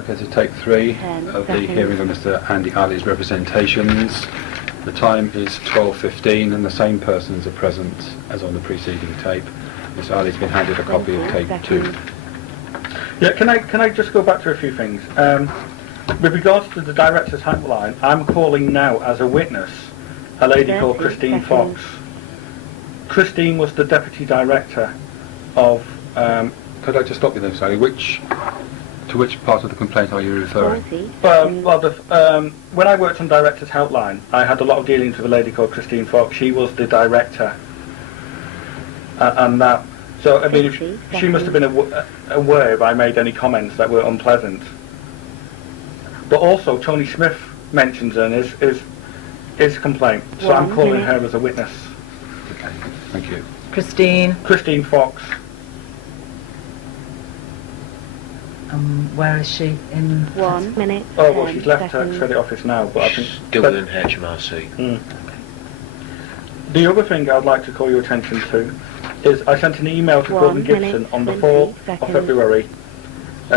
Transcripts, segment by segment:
Okay, so take 3 of the hearing of Mr. Andi Ali's representations. The time is 12:15 and the same persons are present as on the preceding tape. Mr. Ali's been handed a copy of tape 2. Yeah, can I just go back to a few things? With regards to the director's hotline, I'm calling now as a witness a lady called Christine Fox. Christine was the deputy director of... Could I just stop you there, Sally? To which part of the complaint are you referring? When I worked on director's helpline, I had a lot of dealings with a lady called Christine Fox. She was the director. And that... So, I mean, if she must have been aware if I made any comments that were unpleasant. But also, Tony Smith mentions her in his complaint. So I'm calling her as a witness. Okay, thank you. Christine Fox. Where is she? In 1 minute. Oh, well, she's left her credit office now, but I think... Still in HMRC. The other thing I'd like to call your attention to is I sent an email to Gordon Gibson on the 4th of February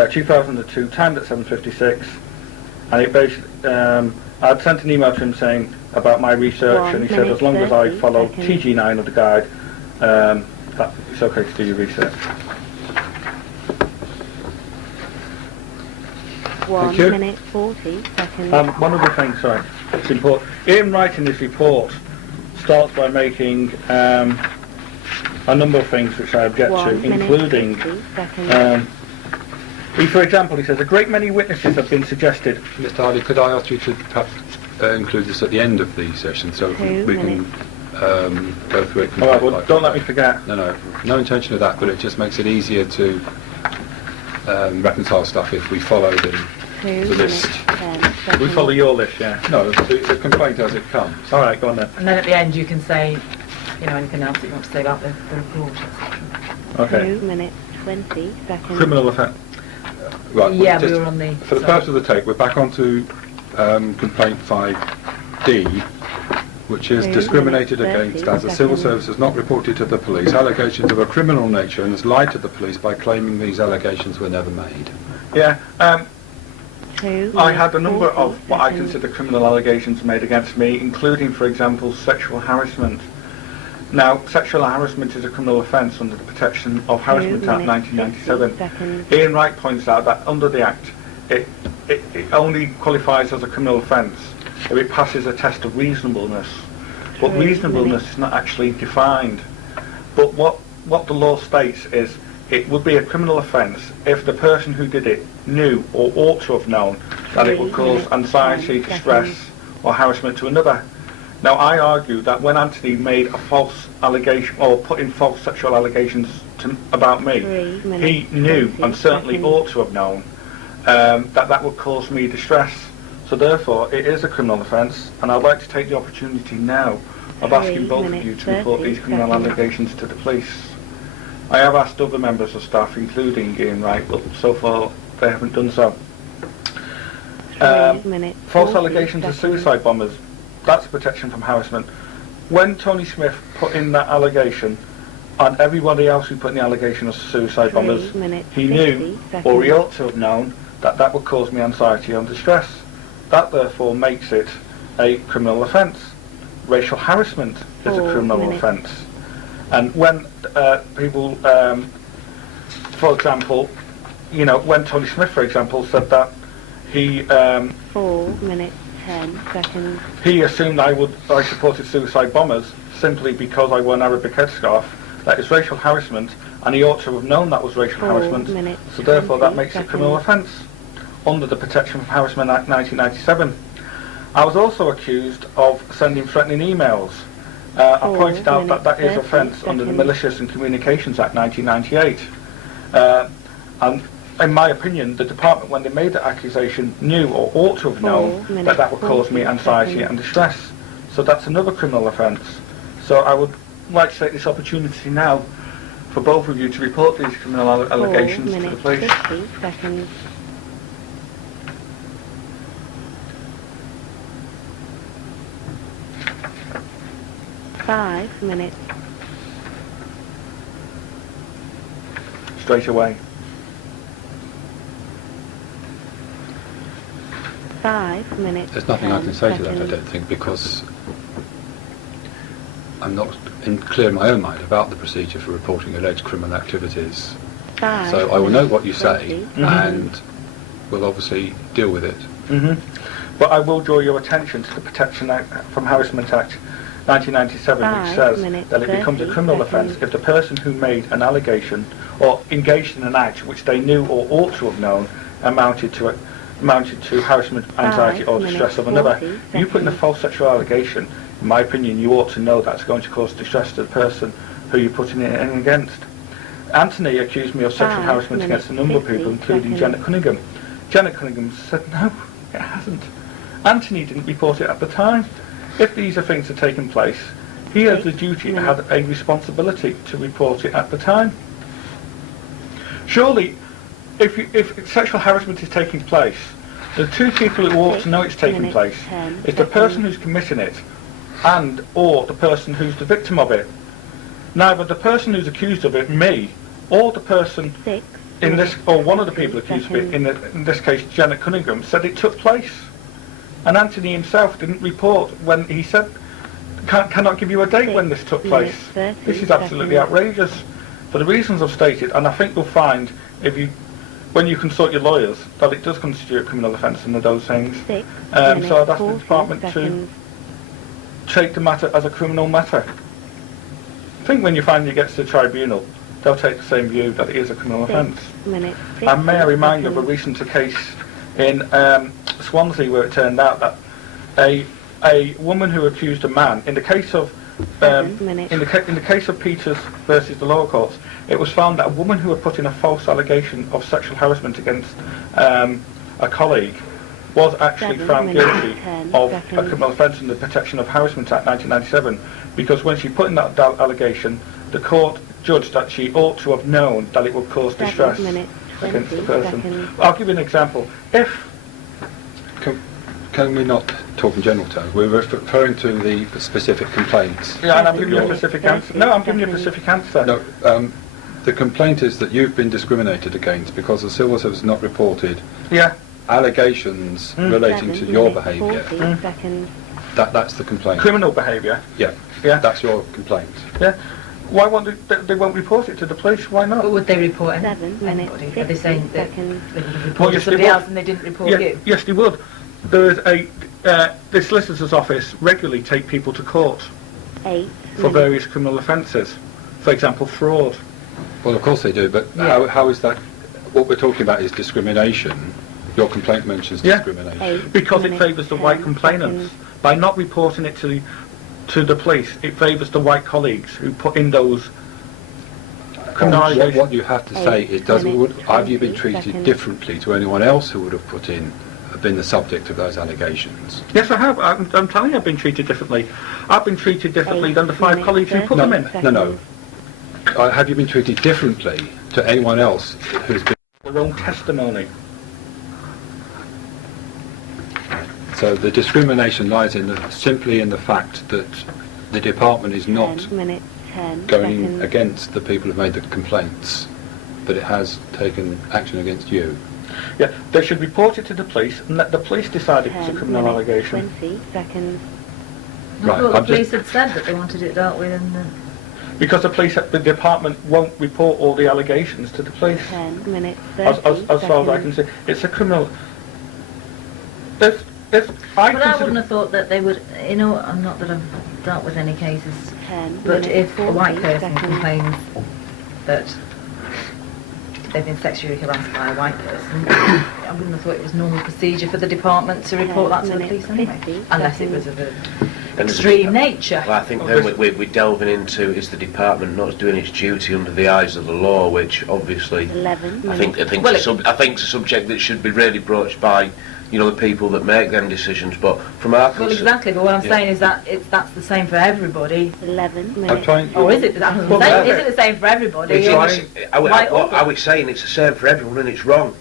2002, timed at 7:56, and it basically, I'd sent an email to him saying about my research, and he said as long as I follow TG9 of the guide, that it's okay to do your research. 1 minute 40 seconds. One other thing, sorry, it's important. In writing this report starts by making a number of things which I object to, including, for example, he says, a great many witnesses have been suggested. Mr. Hardy, could I ask you to perhaps include this at the end of the session so we can go through it? All right, well, don't let me forget. No intention of that, but it just makes it easier to reconcile stuff if we follow the list. We follow your list, yeah? No, the complaint as it comes. All right, go on then. And then at the end you can say, you know, anything else that you want to say about the report, etc. Okay. 2 minutes 20 seconds. Criminal offence. Right. Yeah, we were on the... For the purpose of the tape, we're back onto complaint 5D, which is discriminated against as the civil service has not reported to the police allegations of a criminal nature and has lied to the police by claiming these allegations were never made. Yeah. I had a number of what I consider criminal allegations made against me, including, for example, sexual harassment. Now, sexual harassment is a criminal offence under the Protection of Harassment Act 1997. Ian Wright points out that under the Act, it only qualifies as a criminal offence if it passes a test of reasonableness. But reasonableness is not actually defined. But what the law states is it would be a criminal offence if the person who did it knew or ought to have known that it would cause anxiety, distress or harassment to another. Now, I argue that when Anthony made a false allegation or put in false sexual allegations about me, he knew and certainly ought to have known that would cause me distress. So therefore, it is a criminal offence, and I'd like to take the opportunity now of asking both of you to report these criminal allegations to the police. I have asked other members of staff, including Ian Wright, but so far they haven't done so. False allegations of suicide bombers. That's protection from harassment. When Tony Smith put in that allegation, and everybody else who put in the allegation of suicide bombers, he knew, or he ought to have known, that would cause me anxiety and distress. That therefore makes it a criminal offence. Racial harassment is a criminal offence. And when people, for example, you know, when Tony Smith, for example, said that he 4 minutes 10 seconds. He assumed I supported suicide bombers simply because I wore an Arabic headscarf. That is racial harassment, and he ought to have known that was racial harassment. So therefore, that makes it a criminal offence under the Protection from Harassment Act 1997. I was also accused of sending threatening emails. I pointed out that is offence under the Malicious and Communications Act 1998. And in my opinion, the department, when they made that accusation, knew or ought to have known that would cause me anxiety and distress. So that's another criminal offence. So I would like to take this opportunity now for both of you to report these criminal allegations to the police. 50 seconds. Five minutes. Straight away. 5 minutes. There's nothing I 10 can say to that, I seconds. don't think, because I'm not clear in my own mind about the procedure for reporting alleged criminal activities. 5 So I will note what you 20 say, Mhm. and we'll obviously deal with it. But I will draw your attention to the Protection Act from Harassment Act 1997, which 5 says minutes, that it becomes a 30 criminal seconds. offence if the person who made an allegation or engaged in an act which they knew or ought to have known amounted to harassment, anxiety or distress of another. 40 You put in a seconds. false sexual allegation, in my opinion, you ought to know that's going to cause distress to the person who you're putting it in against. Anthony accused me of sexual 5 harassment against a number of people, 50 including seconds. Janet Cunningham. Janet Cunningham said, no, it hasn't. Anthony didn't report it at the time. If these are things that are taking place, he has the duty, had a responsibility to report it at the time. Surely, if sexual harassment is taking place, the two people who ought to know it's taking 6 place minutes, 10 is the person seconds. who's committing it and or the person who's the victim of it. Neither the person who's accused of it, me, or the person 6 in this, or one of the 20 people accused of it, seconds. in this case Janet Cunningham, said it took place. And Anthony himself didn't report when he said, cannot give you a date when this took place. 30 This is absolutely seconds. outrageous. For the reasons I've stated, and I think you'll find, when you consult your lawyers, that it does constitute a criminal offence under those things. 6 So I'd minutes, ask the 40 department seconds. to take the matter as a criminal matter. I think when you finally get to the tribunal, they'll take the same view that it is a criminal 6 offence. minutes, And may I 50 remind you of a seconds. recent case in Swansea where it turned out that a woman who accused a man, in the case of 7 minutes. in the case of Peters versus the lower courts, it was found that a woman who had put in a false allegation of sexual harassment against a colleague was actually 7 found minutes, guilty 10 of a seconds. criminal offence in the Protection of Harassment Act 1997, because when she put in that allegation, the court judged that she ought to have known that it would cause 7 distress minutes, against the 20 person. seconds. I'll give you an example. If Can we not talk in general terms? We're referring to the specific complaints. Yeah, and I'm giving you a Seven specific minutes, answer. No, I'm 30 giving you a seconds. specific answer. No, the complaint is that you've been discriminated against because the civil service has not reported Yeah. allegations relating 7 to your minutes, behaviour. 40 seconds. That's the complaint. Criminal behaviour. Yeah, Yeah. that's your complaint. Yeah. Why won't they won't report it to the police? Why not? But would they report 7 minutes, anybody? Are they 50 saying that seconds. they would have Well, reported yes, they somebody would. else and they didn't report Yeah, you? yes, they would. There is the solicitor's office regularly take people to court 8 for minutes. various criminal offences. For example, fraud. Well, of course they do, but Yeah. how is that? What we're talking about is discrimination. Your complaint mentions Yeah. discrimination. 8 Because it minutes, favours the white 10 complainants. seconds. By not reporting it to the police, it favours the white colleagues who put in those criminal What allegations. you have to say is, have you been 20 treated seconds. differently to anyone else who would have been the subject of those allegations? Yes, I have. I'm telling you, I've been treated differently. I've been treated differently than the 5 minutes, colleagues who put 30 them in. seconds. No. Have you been treated differently to anyone else who's been? Their own testimony. So the discrimination lies simply in the fact that the department is not 10 minutes, 10 going seconds. against the people who made the complaints, but it has taken action against you. Yeah, they should report it to the police and let the police decide if it's a 10 criminal minutes, allegation. 20 seconds. I Right, thought the I'm just- police had said that they wanted it dealt with and Because the department won't report all the allegations to the police. 10 minutes, 30 As far as I can seconds. see, it's a criminal. If I But I wouldn't consider, have thought that they would, you know, I'm not that I've dealt with any cases, 10 but minutes, if a white 40 person seconds. complains that they've been sexually harassed by a white person, I wouldn't have thought it was normal procedure for the department to report that to the minutes, police anyway, 50 unless it was seconds. of an And extreme nature. Well, I think then we're delving into is the department not doing its duty under the eyes of the law, which obviously 11 I think minutes. Well, it's a subject that should be really broached by the people that make them decisions. But from our Well, exactly, but what I'm Yeah. saying is that that's the same for everybody. 11 I'm minutes. trying. Or is it? That's what I'm Well, saying. yeah. Is it the same for everybody? It's, Or- I was saying it's the same for everyone, and it's wrong.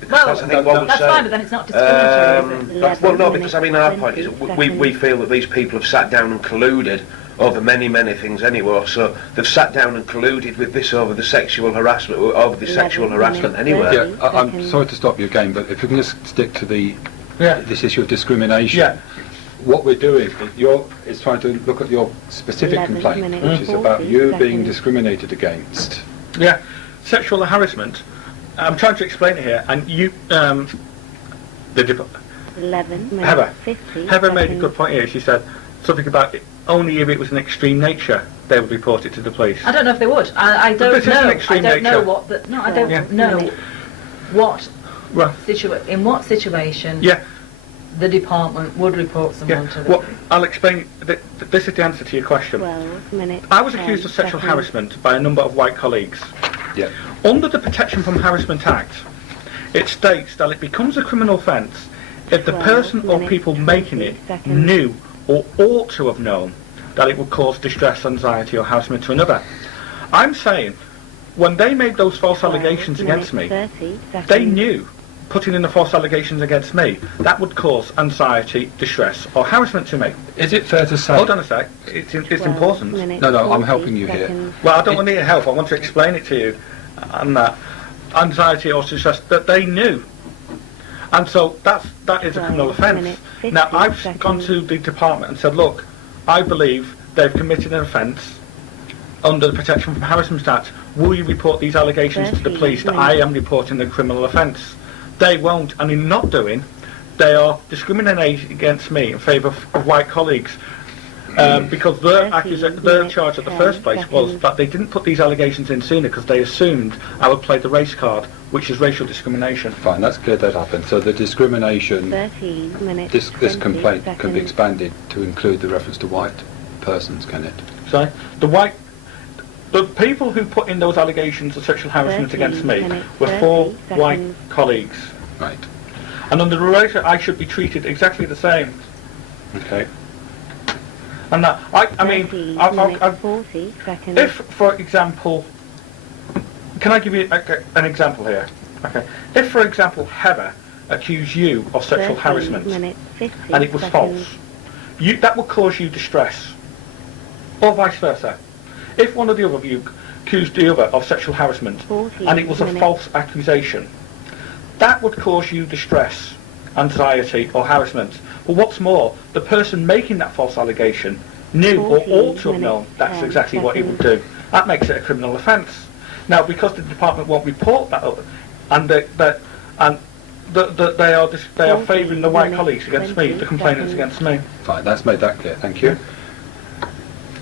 Because Well, that's, I think, what we're that's saying. fine, but then it's not discriminatory, is it? 11 Well, no, minutes, because I mean, our point is 20 we feel that these people have sat down and colluded over many things anyway. So they've sat down and colluded with this over the sexual harassment, 11 anyway. minutes, Yeah, I'm 30 sorry to stop you again, but if we can just stick to the Yeah. this issue of discrimination. Yeah. What we're doing is trying to look at your specific 11 complaint, minutes, which is about 40 you being seconds. discriminated against. Yeah, sexual harassment. I'm trying to explain it here, and you, the 11 minutes, Heather. 50 Heather made a seconds. good point here. She said something about it, only if it was an extreme nature they would report it to the police. I don't know if they would. I But don't this is an know. I extreme don't know nature. what the... No, I don't Yeah. know what Well, in what situation yeah, the department would report someone yeah. to the Well, police. I'll explain. This is the answer to your question. 12 minutes. I was 10 accused of sexual seconds. harassment by a number of white colleagues. Yeah. Under the Protection from Harassment Act, it states that it becomes a criminal offence if the 12 person or minutes, people making it 20 seconds. knew or ought to have known that it would cause distress, anxiety or harassment to another. I'm saying, when they made those false 12 allegations against me, minutes, 30 seconds. they knew putting in the false allegations against me, that would cause anxiety, distress or harassment to me. Is it fair to say... Hold on a sec, it's 12 important. minutes, No, I'm 40 helping you here. seconds. Well, I don't want your help. I want to explain it to you. And that anxiety or distress that they knew, and so that is a 12 criminal offence. minutes, 50 Now I've seconds. gone to the department and said, look, I believe they've committed an offence under the Protection from Harassment Act. Will you report these allegations to the 13 police that I am reporting a criminal offence? They won't, and in not doing, they are discriminating against me in favour of white colleagues. Because their 13 their charge at the minutes, first 10 place was seconds. that they didn't put these allegations in sooner because they assumed I would play the race card, which is racial discrimination. Fine, that's clear that happened. So the discrimination, 13 minutes, this 20 complaint can be seconds. expanded to include the reference to white persons, can it? So the people who put in those allegations of sexual harassment 13 against me minutes, were 30 four white seconds. colleagues, Right. and under the racial, I should be treated exactly the same. Okay. And that I mean, 13 I've, minutes, 40 seconds. if, for example, can I give you an example here? Okay. If, for example, Heather accused you of sexual 13 harassment minutes, 50 and it was seconds. false, that would cause you distress, or vice versa. If one of the other of you accused the other of sexual harassment 14 and it was a minutes. false accusation, that would cause you distress, anxiety or harassment. But what's more, the person making that false allegation knew or 14 ought to have known minutes, that's 10 exactly what he would seconds. do. That makes it a criminal offence. Now, because the department won't report that, and they are 14 favouring the white minutes, colleagues against me, 20 the complainants seconds. against me. Fine, that's made that clear. Thank you.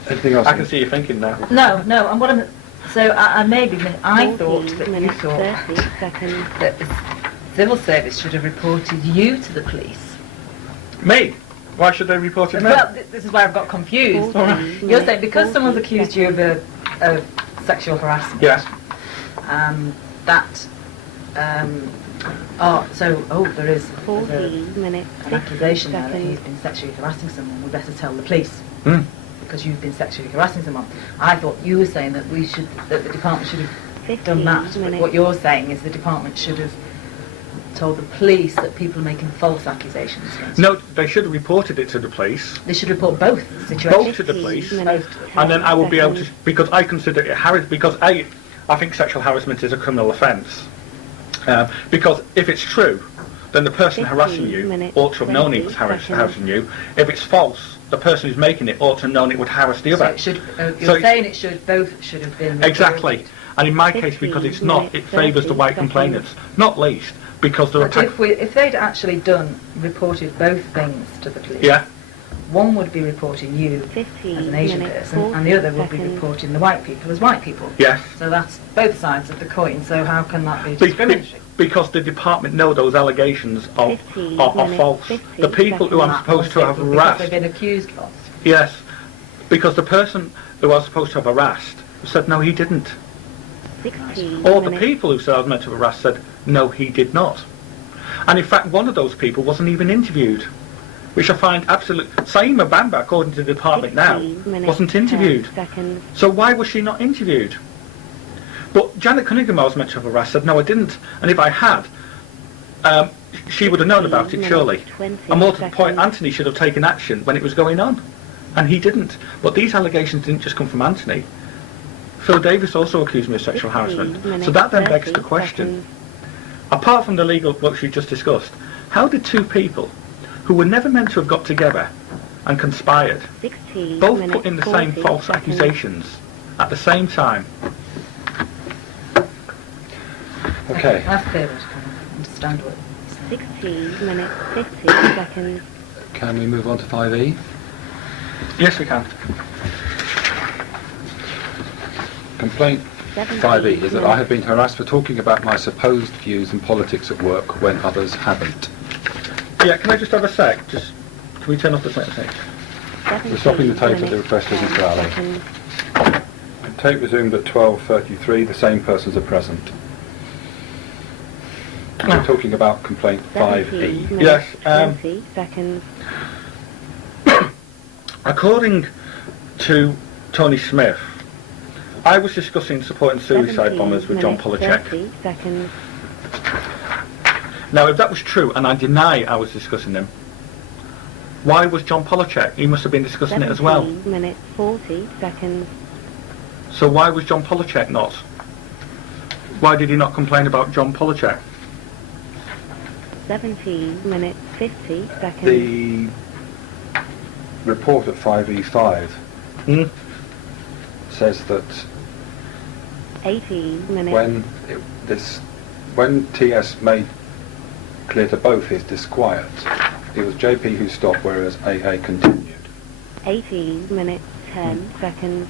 Anything else? I can see you thinking now. No, and what I'm... So I thought 14 that you minutes, thought 30 seconds. that the civil service should have reported you to the police. Me? Why should they report it? Well, this is where I've got confused. 14 You're saying because minutes, someone's 40 accused you of sexual harassment, Yes. there is 14 mines'an accusation there that he's seconds. been sexually harassing someone. We better tell the police Hmm. because you've been sexually harassing someone. I thought you were saying that that the department should have 15 done that. But minutes. what you're saying is the department should have told the police that people are making false accusations against No, they should have reported it to the police, They should report both situations. both to the 15 police, minutes, and then I will be able to, seconds. because I consider it because I think sexual harassment is a criminal offence. Because if it's true, then the person 15 harassing you minutes, ought to have known he was 20 seconds. harassing you. If it's false, the person who's making it ought to have known it would harass the So other. it should, So you're it's- saying both should have been reported. Exactly. And in my case, because 15 it's not, it minutes, favours the 30 white seconds. complainants, not least because they're But attacked. if they'd actually reported both things to the police, Yeah. one would be reporting you 15 as an Asian minutes, person, and the other would be seconds. reporting the white people as white people. Yes. So that's both sides of the coin. So how can that be Be- discriminatory? Because the department know those allegations are 15 false. minutes, The people who I'm That supposed to have because harassed, they've been accused false. yes, because the person who I was supposed to have harassed said no, he didn't. 16 Or the minutes. people who said I was meant to have harassed said no, he did not. And in fact, one of those people wasn't even interviewed, which I find absolute. Saima Bamba, according to the department now, 16 minutes, wasn't interviewed. 10 seconds. So why was she not interviewed? But Janet Cunningham I was meant to have harassed said no, I didn't. And if I had, she would have known about it, 16 surely. minutes, 20 And more to the point, seconds. Anthony should have taken action when it was going on. And he didn't. But these allegations didn't just come from Anthony. Phil Davis also accused me of sexual 16 harassment. minutes, So that then begs 30 the question. seconds. Apart from the legal, what we just discussed, How did two people who were never meant to have got together and conspired 16 both minutes, put in the same 40 false seconds. accusations at the same time? Okay. I've cleared it. I can understand what you're saying. 16 minutes, 50 seconds. Can we move on to 5E? Yes, we can. Complaint 17 5E is that I minutes. have been harassed for talking about my supposed views and politics at work when others haven't. Yeah, can I just have a sec? Just, can we turn off the plate thing? We're stopping the tape at the 17 request of minutes, Mr. Ali. 10 seconds. Tape resumed at 12:33. The same persons are present. We're talking about complaint 17 5E. minutes, Yes, 20 seconds. According to Tony Smith, I was discussing supporting suicide 17 bombers with John minutes, Polachek. 30 seconds. Now, if that was true, and I deny I was discussing them, why was John Polachek? He must have been discussing it as well. 17 minutes, 40 seconds. So why was John Polachek not? Why did he not complain about John Polachek? 17 minutes, 50 seconds. The report at 5E5 Hmm? says that 18 minutes. when TS made clear to both his disquiet, it was JP who stopped, whereas AA continued. 18 minutes, 10 seconds.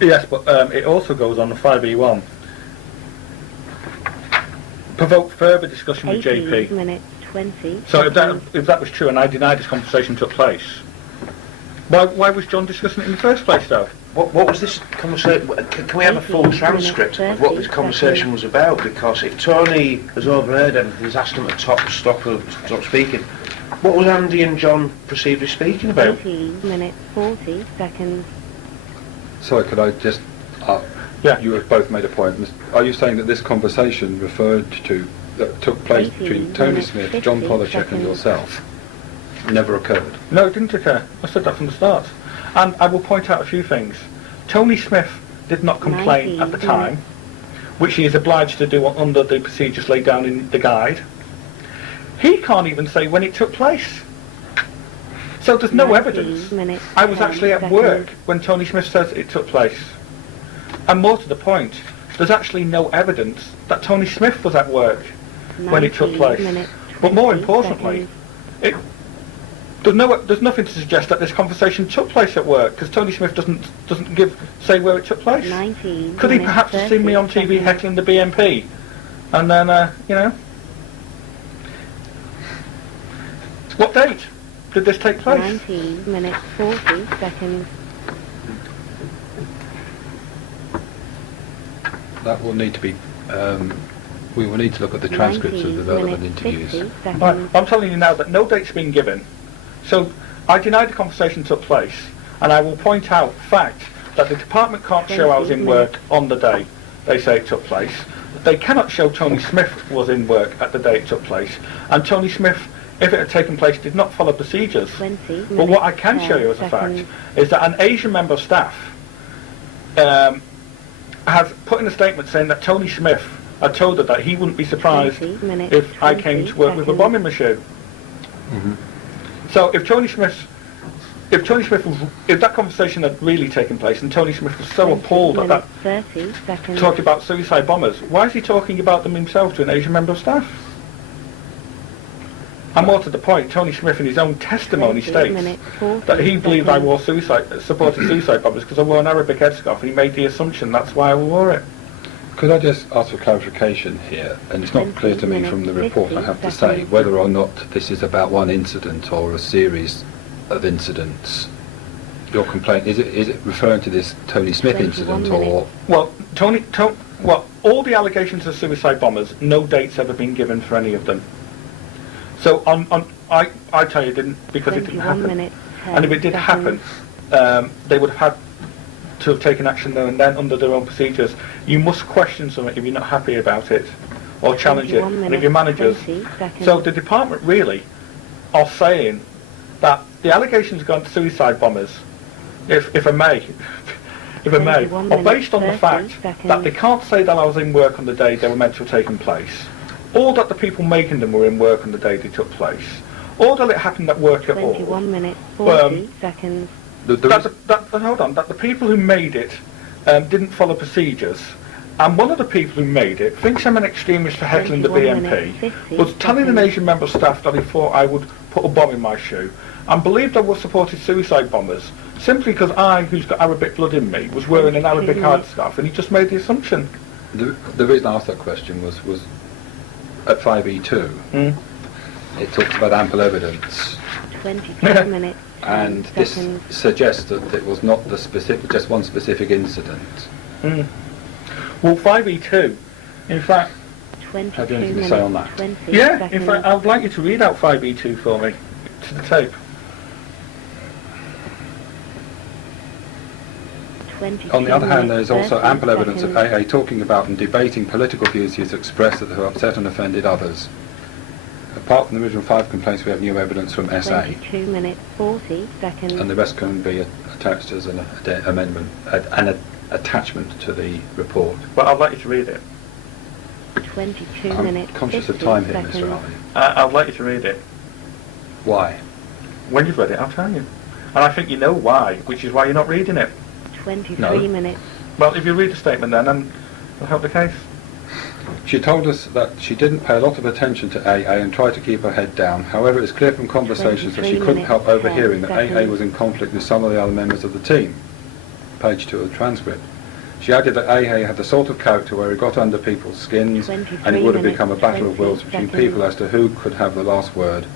Yes, but it also goes on the 5E1. Provoke further discussion with 18 JP. minutes, 20 So if seconds. that was true, and I deny this conversation took place, why was John discussing it in the first place, though? What was this conversation? Can we have a full 18 transcript minutes, of what this 30 conversation was about? Because if Tony has overheard anything, he's asked him to stop speaking. What was Andy and John perceived as speaking about? 18 minutes, 40 seconds. Sorry, could I just... Yeah. You have both made a point. Are you saying that this conversation that took place 18 between Tony minutes, Smith, 50 John Polachek and seconds. yourself never occurred? No, it didn't occur. I said that from the start. And I will point out a few things. Tony Smith did not complain 19 at the time, which he is obliged to do under the procedures laid down in the guide. He can't even say when it took place. So there's no 19 evidence. minutes, I was 10 actually at seconds. work when Tony Smith says it took place. And more to the point, there's actually no evidence that Tony Smith was at work when it took 19 place. minutes, But more 20 importantly, seconds. there's nothing to suggest that this conversation took place at work, because Tony Smith doesn't say where it took place. 19 Could he minutes, perhaps have seen me on 30 TV seconds. heckling the BNP, and then what date did this take place? 19 minutes, 40 seconds. That will need to be... we will need to look at the transcripts of the 19 relevant minutes, interviews. 50 seconds. Right, I'm telling you now that no date's been given. So I deny the conversation took place, and I will point out fact that the department can't show I was in work on the day they say it took place. They cannot show Tony Smith was in work at the day it took place, and Tony Smith, if it had taken place, did not follow procedures. 20 minutes, But what I can 10 show you as a seconds. fact is that an Asian member of staff has put in a statement saying that Tony Smith had told her that he wouldn't be surprised 20 minutes, if I came 20 to work with a seconds. bombing machine. So if that conversation had really taken place and Tony Smith was so 20 appalled at that, minutes, 30 seconds. talking about suicide bombers, why is he talking about them himself to an Asian member of staff? And more to the point, Tony Smith in his own testimony 20 states minutes, 40 that he believed I seconds. supported suicide bombers because I wore an Arabic headscarf, and he made the assumption that's why I wore it. Could I just ask for clarification here? And it's not 20 clear to me from the minutes, report, I 50 have to say, seconds. whether or not this is about one incident or a series of incidents. Your complaint, is it referring to this Tony Smith 21 incident or... Well, all the allegations of suicide bombers, no date's ever been given for any of them. So I tell you it didn't, because it didn't 21 happen. minutes, 10 And if it did seconds. happen, they would have had to have taken action there and then under their own procedures. You must question something if you're not happy about it, or challenge it. 21 And if your minutes, managers... 20 seconds. So the department really are saying that the allegations against suicide bombers, if I may, 21 are based on the minutes, fact 30 seconds. that they can't say that I was in work on the day they were meant to have taken place. or that the people making them were in work on the day they took place, or that it happened at work at all. 21 minutes, 40 seconds. Hold on, that the people who made it didn't follow procedures, and one of the people who made it thinks I'm an extremist for heckling the 21 BNP, minutes, 50 was telling an seconds. Asian member of staff that he thought I would put a bomb in my shoe, and believed I was supported suicide bombers, simply because I, who's got Arabic blood in me, was wearing an Arabic 22 heart scarf, and he just made the assumption. The reason I asked that question was at 5E2, it talks about ample evidence, 22 minutes, and 10 this seconds. suggests that it was not just one specific incident. Well, 5E2, in fact, 22 Have you anything to minutes, say on that? 20 yeah, seconds. in fact, I'd like you to read out 5E2 for me, to the tape. 22 On the other hand, there is minutes, also 30 ample evidence of seconds. AA talking about and debating political views he has expressed that have upset and offended others. Apart from the original 5 complaints, we have new evidence from SA, 22 minutes, 40 seconds. and the rest can be attached as an attachment to the report. But I'd like you to read it. 22 I'm minutes, conscious 50 of time here, seconds. Mr. Ali. I'd like you to read it. Why? When you've read it, I'll tell you. And I think you know why, which is why you're not reading it. 23 No. minutes, Well, if you read the statement then it'll help the case. She told us that she didn't pay a lot of attention to AA and tried to keep her head down. However, it's clear from conversations that she 23 couldn't help minutes, overhearing that 10 AA seconds. was in conflict with some of the other members of the team. Page 2 of the transcript. She added that AA had the sort of character where he got under people's skins, 23 and it would have minutes, become a battle of 20 wills between seconds. people as to who could have the last word.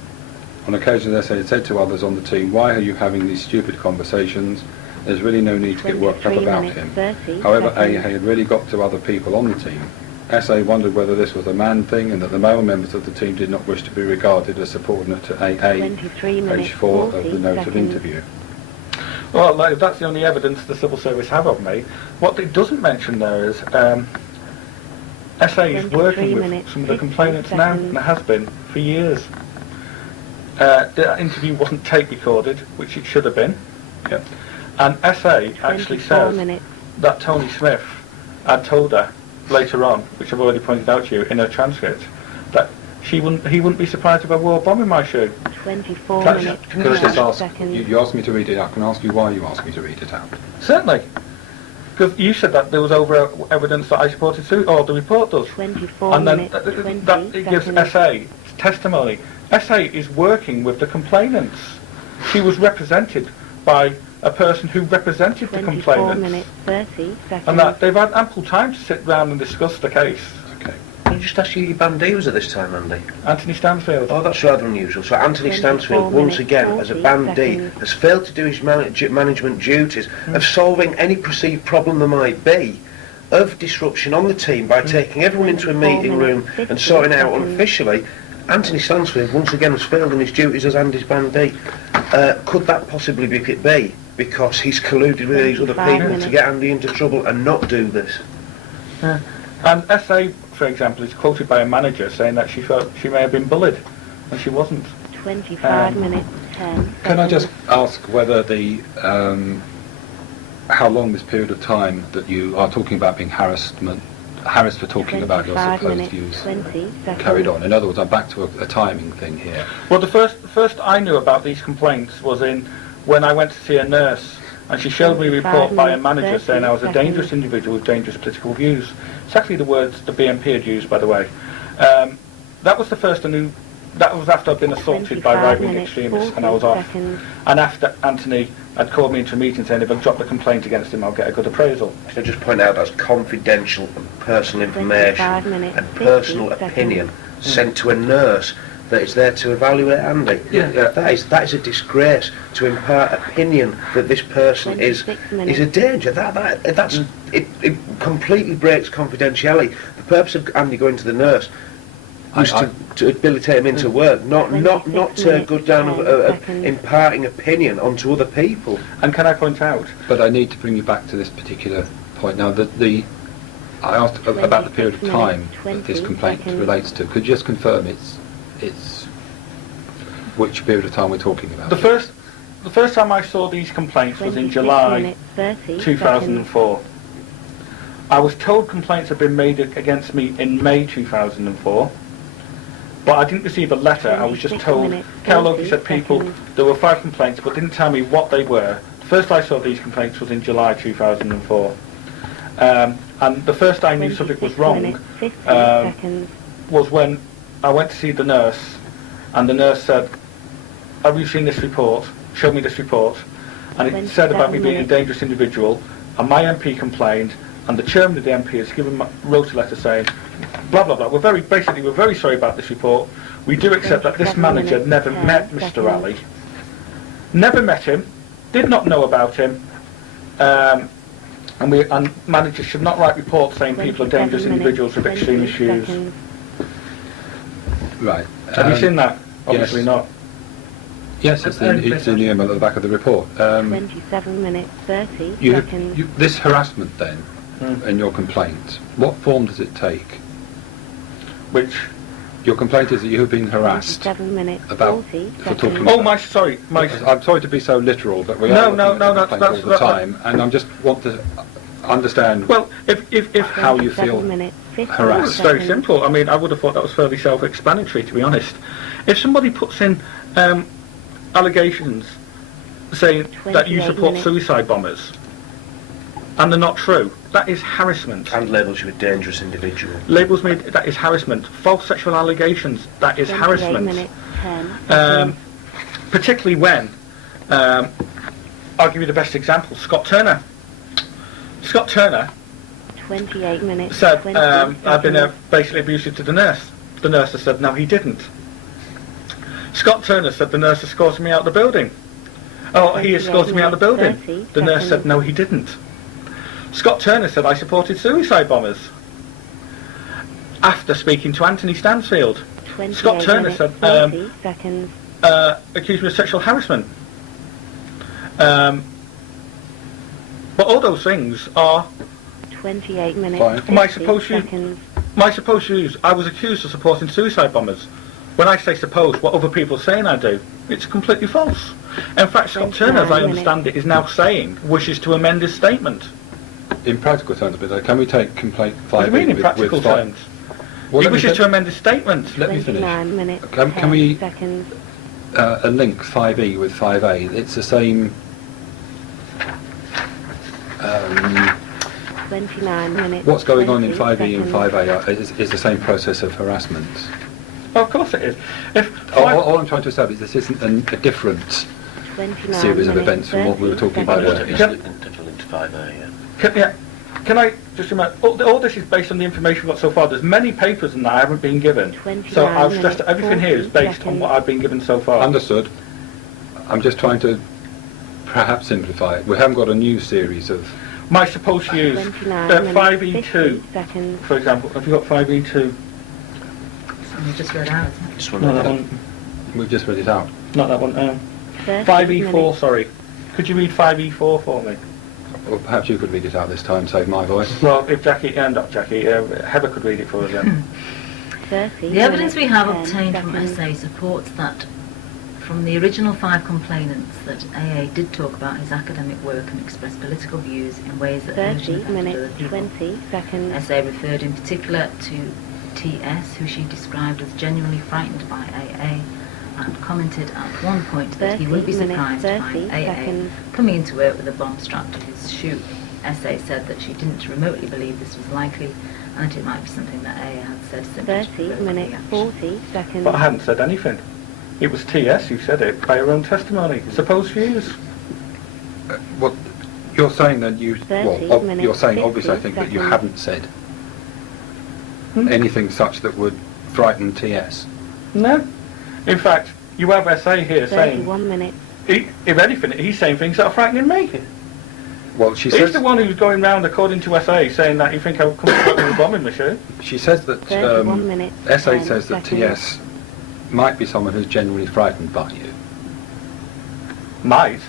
On occasions, SA had said to others on the team, "Why are you having these stupid conversations? There's really no need to get worked up 23 about minutes, him." 30 However, seconds. AA had really got to other people on the team. SA wondered whether this was a man thing and that the male members of the team did not wish to be regarded as subordinate to AA. 23 minutes, Page 4 of 40 the note of seconds. interview. Well, if that's the only evidence the civil service have of me. What it doesn't mention there is SA is 23 working with minutes, some of the 50 complainants now, seconds. and it has been for years. The interview wasn't tape recorded, which it should have been. Yep. And SA actually 24 says minutes, that Tony Smith had told her later on, which I've already pointed out to you in her transcript, that he wouldn't be surprised if I wore a bomb in my shoe. 24 Can I minutes, Can I just 10 ask, seconds. you asked me to read it out, I can ask you why you asked me to read it out. Certainly. Because you said that there was evidence that I supported suicide, or the report does. 24 And then minutes, 20 that it gives seconds. SA testimony. SA is working with the complainants. She was represented by a person who represented the 24 complainants. minutes, 30 seconds. And that they've had ample time to sit round and discuss the case. Okay. Can you just ask you your bandee was at this time, Andy? Anthony Stansfield. Oh, that's rather unusual. So Anthony 24 Stansfield, once minutes, again, as a 40 bandee, seconds. has failed to do his management duties of solving any perceived problem there might be of disruption on the team by taking everyone into a 24 meeting room minutes, and 50 sorting out seconds. unofficially. Anthony Stansfield, once again, has failed in his duties as Andy's bandee. Could that possibly be because he's colluded with these other 25 people minutes. to get Andy into trouble and not do this? Yeah. And SA, for example, is quoted by a manager saying that she felt she may have been bullied, and she wasn't. 25 minutes, 10 Can I just seconds. ask whether the, how long this period of time that you are talking about being harassed for talking about your 25 supposed minutes, views 20 seconds. carried on? In other words, I'm back to a timing thing here. Well, the first I knew about these complaints was when I went to see a nurse, and she showed me a 25 report by a minutes, manager 30 saying I was a seconds. dangerous individual with dangerous political views. Exactly the words the BNP had used, by the way. That was the first I knew. That was after I'd been assaulted by 25 right-wing minutes, extremists, 40 and I was off. seconds. And after Anthony had called me into a meeting saying if I drop the complaint against him, I'll get a good appraisal. So just point out that's confidential and personal 25 information minutes, and 50 personal seconds. opinion sent to a nurse that is there to evaluate Andy. Yeah. That is a disgrace to impart opinion that this person is 26 a minutes. danger. That's it completely breaks confidentiality. The purpose of Andy going to the nurse was I- to habilitate him into work, not 26 to minutes, go down 10 of seconds. imparting opinion onto other people. And can I point out, But I need to bring you back to this particular point. Now, I asked about the period of 26 time minutes, that this 20 complaint seconds. relates to. Could you just confirm it's which period of time we're talking about? the first time I saw these complaints was in 26 July minutes, 30 2004. I was told complaints had been made against me in May 2004. But I didn't receive a letter. I was just 26 told. minutes, Carol Logie 30 said people. seconds. There were 5 complaints, but didn't tell me what they were. The first I saw these complaints was in July 2004, and the first I knew something was 26 wrong minutes, 50 um, seconds. was when I went to see the nurse, and the nurse said, "Have you seen this report? Show me this report." And it said about me 27 being a minutes. dangerous individual, and my MP complained, and the chairman of the MP has wrote a letter saying, blah blah blah. We're very sorry about this report. We do accept that this 27 manager minutes, never 10 met Mr. seconds. Ali, never met him, did not know about him, and managers should not write reports saying people are 27 dangerous minutes, individuals with extreme 20 issues. seconds. Right. Have you seen that? Obviously yes. not. Yes, it's in the email at the back of the report. 27 minutes, 30 You seconds. have, this harassment then, and your complaint, what form does it take? Which? Your complaint is that you have been harassed 27 minutes, about 40 for seconds. talking. Oh, my sorry. I'm sorry to be so literal, but we No, are no, looking no, at the no, complaint all the that's- time, and I just want to understand Well, if how you 27 feel minutes, 50 harassed. It's very seconds. simple. I mean, I would have thought that was fairly self-explanatory, to be honest. If somebody puts in allegations saying that you 28 support minutes. suicide bombers, and they're not true, that is harassment. And labels you a dangerous individual. Labels me, that is harassment. False sexual allegations, that is 28 harassment. minutes, 10 Um, seconds. particularly when, I'll give you the best example, Scott Turner. Scott Turner 28 minutes, said, 20 I've been seconds. basically abusive to the nurse. The nurse has said, no, he didn't. Scott Turner said the nurse escorted me out of the building. Oh, he 28 escorted me out of the building. minutes, 30 The nurse said, seconds. no, he didn't. Scott Turner said I supported suicide bombers. After speaking to Anthony Stansfield, 28 Scott Turner minutes, said, 40 seconds. accused me of sexual harassment. But all those things are 28 minutes, Fine. 50 Am I supposed to- seconds. my supposed views. I was accused of supporting suicide bombers. When I say suppose, what other people are saying I do, it's completely false. In fact, Scott 29 Turner, as I minutes. understand it, is now saying wishes to amend his statement. in practical terms, but can we take complaint What do 5 you mean in practical terms? Well, He let me wishes fin- to amend his statement. Let me finish. 29 minutes, Can 10 we- seconds. A link 5E with 5A. It's the same. 29 minutes. What's going on in 20 5E and seconds. 5A is the same process of harassment. Oh, of course it is. If All I'm trying to establish is this isn't a different 29 series of minutes, events from what we were 30 talking about seconds. earlier. Definitely linked to 5A, yeah. can I just remember, all this is based on the information we've got so far. There's many papers in that I haven't been given. 29 So I'll stress that minutes, everything here is 40 based on seconds. what I've been given so far. Understood. I'm just trying to perhaps simplify it. We haven't got a new series of. My supposed views, 29 minutes, 5E2, 50 seconds. for example. Have you got 5E2? Something you just read out, isn't it? Just No, one that one. We've just read it out. Not that one. 30 5E4, minutes. sorry. Could you read 5E4 for me? Or perhaps you could read it out this time, save my voice. Well, if Jackie, not Jackie, Heather could read it for us then. 30 The evidence we have minutes, 10 obtained from seconds. SA supports that from the original 5 complainants that AA did talk about his academic work and express political views in ways that 30 urgently affected minutes, other people. 20 seconds. SA referred in particular to TS, who she described as genuinely frightened by AA, and commented at one point that he 30 wouldn't be minutes, surprised to 30 find AA seconds. coming into work with a bomb strapped to his shoe. SA said that she didn't remotely believe this was likely and that it might be something that AA had said simply to 30 provoke minutes, reaction. 40 seconds. But I hadn't said anything. It was TS who said it by her own testimony. Supposed views. Well, you're saying that you. 30 Well, minutes, you're saying 50 obviously, I think that you seconds. haven't said Hmm? anything such that would frighten TS. No. In fact, you have SA here saying, 31 minutes. if anything, he's saying things that are frightening me. Well, she He's says the one who's going round, according to SA, saying that you think I would come to work with a bomb in my shoe. she says that 31 minutes, SA 10 says that seconds. TS might be someone who's genuinely frightened by you. Might.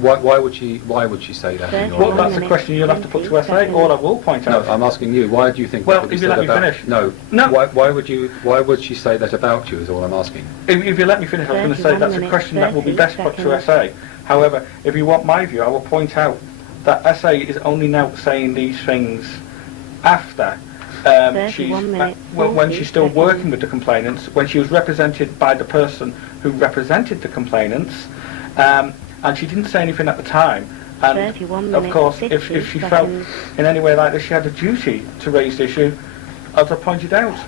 Why would she say that? In your Well, One that's a minute, question you'll have to put to 20 SA. seconds. All I will point No, out. I'm asking you. Why do you think? Well, that would if be you said let me about- finish. No. No. Why would she say that about you? Is all I'm asking. If you let me finish, I was going to say 31 that's a minutes, question that will be 30 best put to SA. However, if you want my view, I will point out that SA is only now saying these things after she's 31 minutes, when 40 she's still seconds. working with the complainants, when she was represented by the person who represented the complainants, and she didn't say anything at the time. And 31 of minutes, course, 50 if she felt seconds. in any way like this, she had a duty to raise the issue, as I pointed out.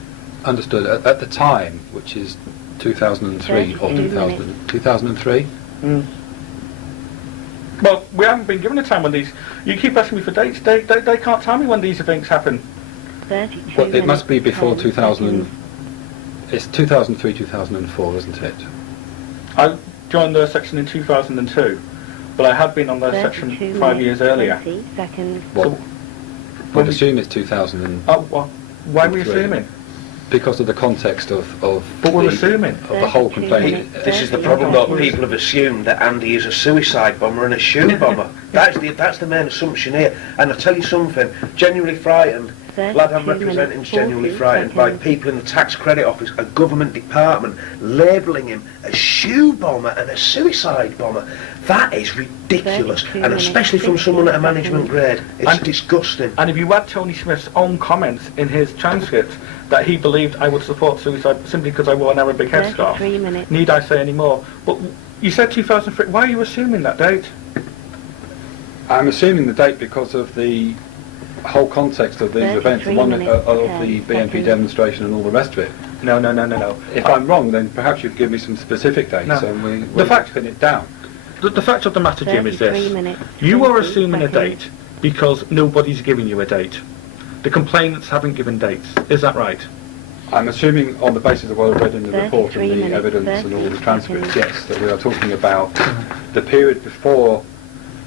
Understood. At the time, which is 2003 or 2003? Well, we haven't been given a time when these... You keep asking me for dates. They can't tell me when these events happen. 32 Well, it must be minutes, before 10 2000. seconds. It's 2003, 2004, isn't it? I joined the section in 2002, but I had been on the 32 section 5 years minutes, earlier. 20 seconds. Well, we'll assume it's 2000 Oh, well, why are we Three. assuming? because of the context of But we're the- assuming. of the whole 32 complaint. minutes, This is the 30 problem, though. seconds. People have assumed that Andy is a suicide bomber and a shoe bomber. That's the main assumption here. And I'll tell you something, genuinely frightened. Lad I'm 32 representing minutes, is genuinely 40 frightened by seconds. people in the tax credit office, a government department, labelling him a shoe bomber and a suicide bomber. That is ridiculous, 32 and especially from minutes, someone at a 50 management grade. It's And- disgusting. And if you had Tony Smith's own comments in his transcript that he believed I would support suicide simply because I wore an Arabic headscarf, 33 minutes. need I say any more? But you said 2003. Why are you assuming that date? I'm assuming the date because of the whole context of these 33 events, and one minutes, of 10 the BNP seconds. demonstration and all the rest of it. No. If I'm wrong, then perhaps you could give me some specific dates, No. and we The fact- pin it down. The fact of the matter, Jim, is 33 this. minutes, You are 20 assuming a seconds. date because nobody's giving you a date. The complainants haven't given dates. Is that right? I'm assuming on the basis of what I've read in the report 33 and the minutes, evidence and all the 30 transcripts, seconds. yes, that we are talking about the period before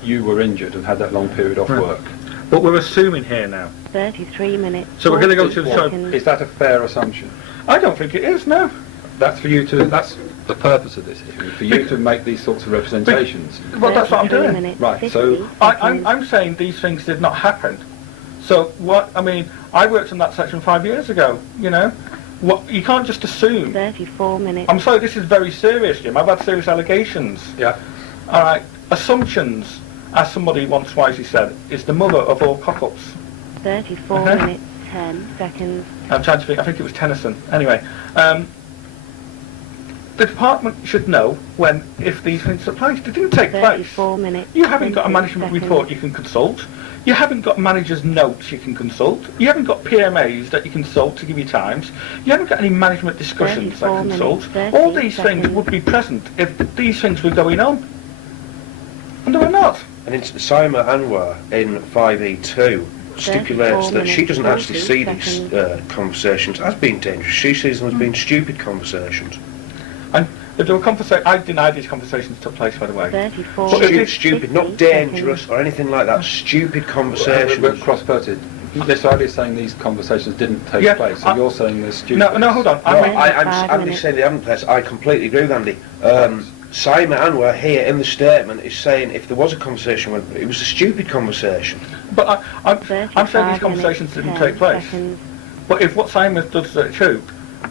you were injured and had that long period off Right. work. But we're assuming here now. 33 minutes. So we're gonna go 40 to the show. seconds. Is that a fair assumption? I don't think it is, no. That's for you to, that's the purpose of this hearing, for you to make these sorts of representations. Well, that's what I'm 33 doing. minutes, Right, 50 so seconds. I'm saying these things did not happen. So what, I mean, I worked in that section 5 years ago, you know. What, you can't just assume. 34 minutes. I'm sorry, this is very serious, Jim. I've had serious allegations. Yeah. All right, assumptions, as somebody once wisely said, is the mother of all cock-ups. 34 Okay. minutes, 10 seconds. I'm trying to think, I think it was Tennyson. Anyway, the department should know when, if these things took place. They didn't take place. 34 minutes. You haven't got a 20 management seconds. report you can consult. You haven't got manager's notes you can consult. You haven't got PMAs that you can consult to give you times. You haven't got any management discussions that 34 consult. minutes, All 30 these things seconds. would be present if these things were going on. And they were not. And it's Saima Anwar in 5E2 stipulates 34 that she doesn't minutes, actually see 40 these seconds. conversations as being dangerous. She sees them as being stupid conversations. And if there were I deny these conversations took place, by the way. 34 But if minutes. Stupid, not 50 dangerous or anything like that. Stupid We're conversations. cross-purted. This idea is saying these conversations didn't take Yeah, place, and you're saying they're stupid. No, hold on. No, I mean, I'm 5 Andy minutes. saying they haven't placed. I completely agree with Andy. Saima Anwar here in the statement is saying if there was a conversation, it was a stupid conversation. but I'm saying 35 these conversations minutes, didn't 10 take place. seconds. But if what Simon does is true,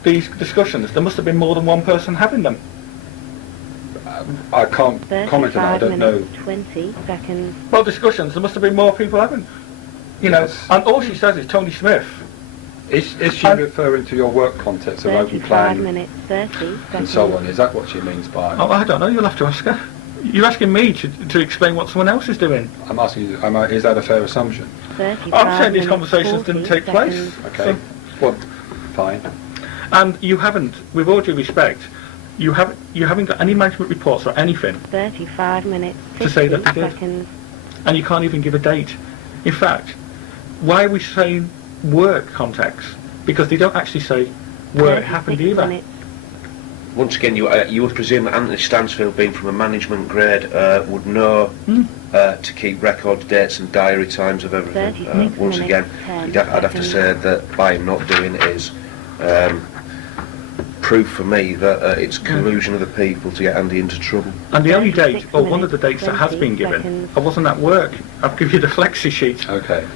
these discussions, there must have been more than one person having them. I can't comment on that, I 35 don't know. minutes, 20 seconds. Well, discussions, there must have been more people having. You know, Yes. and all she says is Tony Smith. Is she And- referring to your work context of open 35 plan minutes, 30 seconds. and so on? Is that what she means by... Oh, I don't know, you'll have to ask her. You're asking me to explain what someone else is doing. I'm asking you, is that a fair assumption? 35 I'm saying these minutes, conversations didn't 40 take place. seconds. Okay, well, fine. And you haven't, with all due respect, you haven't got any management reports or anything, 35 minutes, 50 To say that they did. seconds. and you can't even give a date. In fact, why are we saying work context? Because they don't actually say where it happened 36 either. minutes. Once again, you would presume that Anthony Stansfield, being from a management grade, would know to keep record dates and diary times of everything. 36 Once again, minutes, 10 I'd have to say that by him not doing it is proof for me that it's collusion of the people to get Andy into trouble. And the only 36 date, or one of the minutes, dates that has 20 been given, seconds. I wasn't at work. I've given you the flexi sheet. Okay.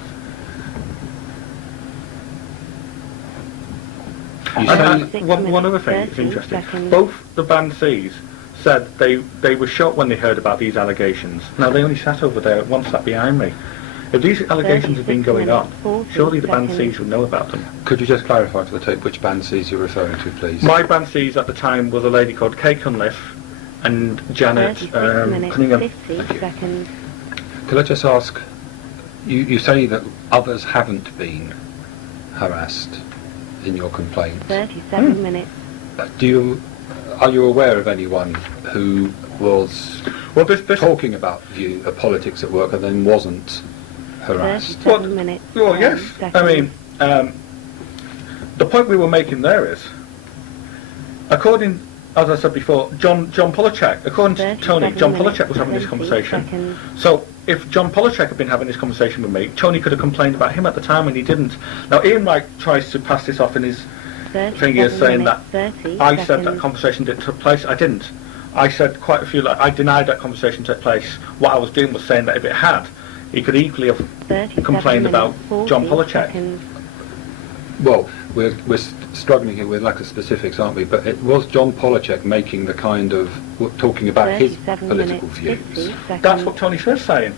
You And say, one other thing that's 30 interesting. seconds. Both the Band Cs said they were shocked when they heard about these allegations. Now, they only sat over there, one sat behind me. If these allegations have been 36 going on, minutes, 40 surely the band seconds. Cs would know about them. Could you just clarify for the tape which band Cs you're referring to, please? My band Cs at the time was a lady called Kay Cunliffe and Janet 36 minutes, Cunningham. 50 Thank you. seconds. Could I just ask, you say that others haven't been harassed in your complaint. 37 minutes. Are you aware of anyone who was Well, this talking about politics at work and then wasn't harassed? 37 minutes. Well, 10 yes. seconds. I mean, the point we were making there is, according, as I said before, John Polachek, according to Tony, 37 John minutes, Polachek was having this 20 conversation. seconds. So, if John Polachek had been having this conversation with me, Tony could have complained about him at the time and he didn't. Now, Ian Wright tries to pass this off in his thing is 37 saying that minutes, 30 I said that seconds. conversation didn't take place. I didn't. I said quite a few, like, I denied that conversation took place. What I was doing was saying that if it had, he could equally have 37 complained about minutes, 40 John Polachek. seconds. Well, we're struggling here with lack of specifics, aren't we? But it was John Polachek making the kind of talking about his 37 political minutes, views. 50 seconds. That's what Tony Smith's saying.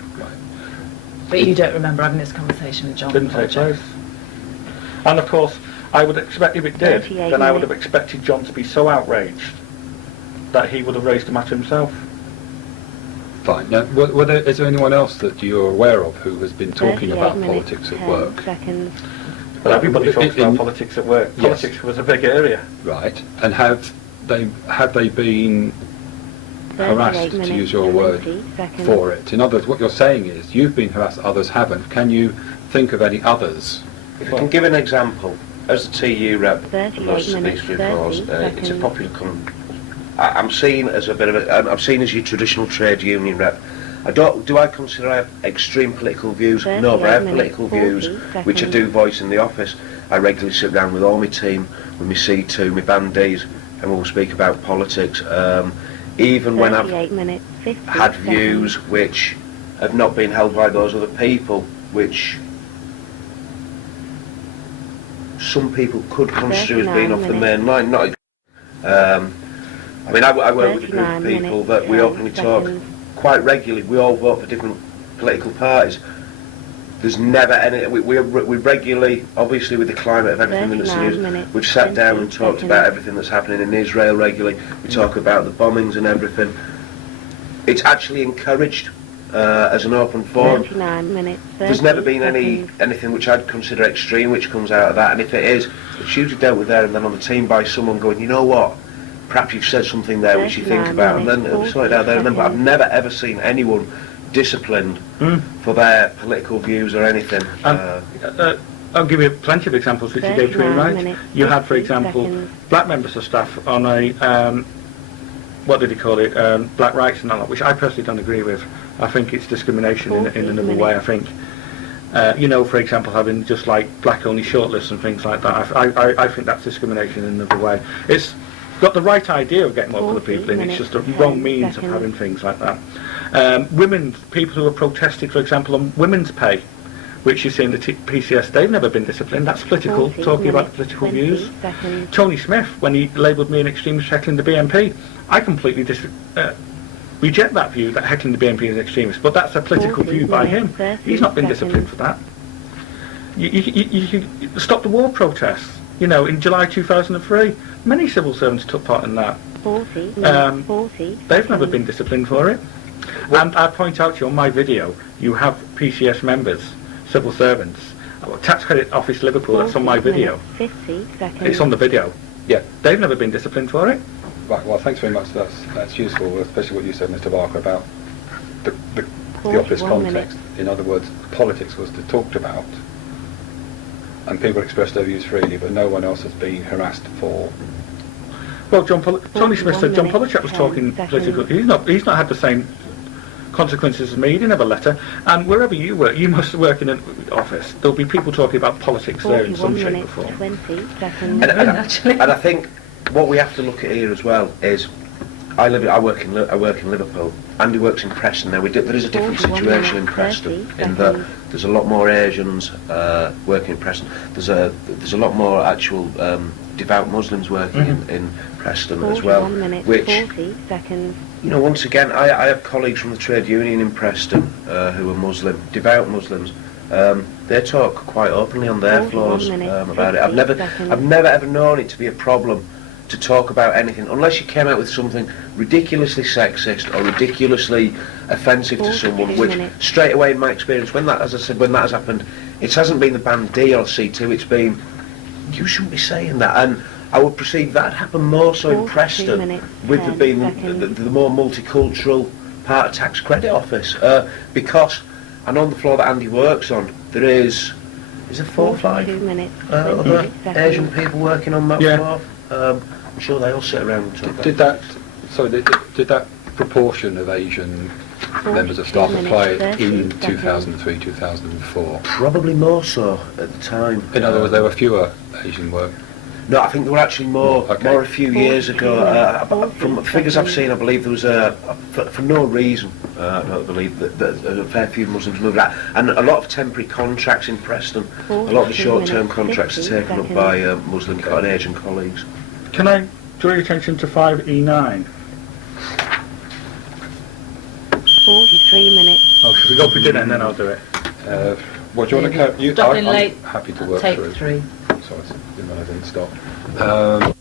But you don't remember having this conversation with John? Didn't take Polachek? place. And of course, I would expect if it did, 38 then I would have minutes. expected John to be so outraged that he would have raised the matter himself. Fine. Now, is there anyone else that you're aware of who has been talking 38 about minutes, politics at 10 work? seconds. But everybody talks in- about politics at work. Yes. Politics was a big area. Right. And have they been 38 harassed, to minutes, use your word, 20 seconds. for it? In other words, what you're saying is you've been harassed, others haven't. Can you think of any others? If I can give an example, as the TU rep for 38 most of minutes, these reforms, 30 it's a seconds. popular I'm seen as a bit of a, I'm seen as your traditional trade union rep. Do I consider I have extreme political views? No, but I have 38 political minutes, views 40 which I do voice in the office. I regularly sit down with all my team, with my C2, my bandies, and we'll speak about politics. Even when I've 38 minutes, 50 had seconds. views which have not been held by those other people, which some people could construe as being 39 off the minutes. main line. Not, I mean, I work with a group of 39 people minutes, that we 10 openly talk seconds. quite regularly. We all vote for different political parties. There's never any. We regularly, obviously, with the climate of everything that's 39 news, minutes, we've sat down 20 and talked seconds. about everything that's happening in Israel regularly. We talk about the bombings and everything. It's actually encouraged as an open forum. 39 minutes, 30 There's never been seconds. anything which I'd consider extreme which comes out of that, and if it is, it's usually dealt with there and then on the team by someone going, you know what, perhaps you've said something there which you think 39 about, and then minutes, it'll sort it out there and then. But I've 40 never ever seen anyone disciplined for their political views or anything. I'll give you plenty of examples which you gave to Ian 39 Wright. minutes, You had, for 50 example, seconds. black members of staff on a, what did he call it, black rights and all that, which I personally don't agree with. I think it's discrimination in 40 another way, I think. You know, for example, having just like black-only shortlists and things like that, I think that's discrimination in another way. It's got the right idea of getting more for the 40 people in, it's minutes, just the 10 wrong means seconds. of having things like that. People who have protested, for example, on women's pay, which you see in the PCS, they've never been disciplined. That's political, 40 talking about minutes, political 20 views. seconds. Tony Smith, when he labelled me an extremist heckling the BNP, I completely reject that view that heckling the BNP is an extremist, but that's a political 40 view by him. minutes, 30 He's not been seconds. disciplined for that. You stop the war protests. You know, in July 2003, many civil servants took part in that. 40 minutes, 40 They've never seconds. been disciplined for it. And I point out to you on my video, you have PCS members, civil servants, Tax Credit Office Liverpool, that's on my 40 video. minutes, 50 seconds. It's on the video. Yeah. They've never been disciplined for it. Right. Well, thanks very much. That's useful, especially what you said, Mr. Barker, about the office 41 context. In other words, politics was talked about, and people expressed their views freely, but no one else has been harassed for. Well, Tony Smith said John 41 Polachek was minutes, talking 10 political. He's not had the same consequences as me. He didn't have a letter. And wherever you work, you must work in an office. There'll be people talking about politics there in 41 some shape or minutes, form. 20 seconds. And I think what we have to look at here as well is, I work in Liverpool. Andy works in Preston. Now there is a different 41 situation in minutes, Preston 30 in that seconds. there's a lot more Asians working in Preston. There's a lot more actual devout Muslims working in Preston as well. 41 minutes, Which, 40 seconds. you know, once again, I have colleagues from the trade union in Preston who are Muslim, devout Muslims, They talk quite openly on their 41 floors minutes, about it. 50 seconds. I've never ever known it to be a problem to talk about anything, unless you came out with something ridiculously sexist or ridiculously offensive to 42 someone, which minutes. straight away in my experience, when that, as I said, when that has happened, it hasn't been the band D or C2, it's been, you shouldn't be saying that. And I would perceive that happened more so in 42 Preston, minutes, with 10 being seconds. the more multicultural part of tax credit office, because I know on the floor that Andy works on, there is there 4 or 5 42 minutes, other 26 seconds. Asian people working on that Yeah. floor? I'm sure they all sit around and talk about Did that, sorry, did that proportion of Asian members of staff 42 apply minutes, in 30 seconds. 2003, 2004? Probably more so at the time. In other words, there were fewer Asian work. No, I think there were actually more Okay. a few years ago. 42 From figures I've seen, I believe there was for no reason, I don't believe that a fair few Muslims moved out. And a lot of temporary contracts in Preston, a lot of the 42 short-term minutes, contracts are 50 taken up seconds. by Muslim and Asian colleagues. Can I draw your attention to 5E9? 43 minutes. Oh, should we go for dinner and then I'll do it? What do you want to Stopping I'm late. happy to work Take through. 3. Sorry, I didn't stop.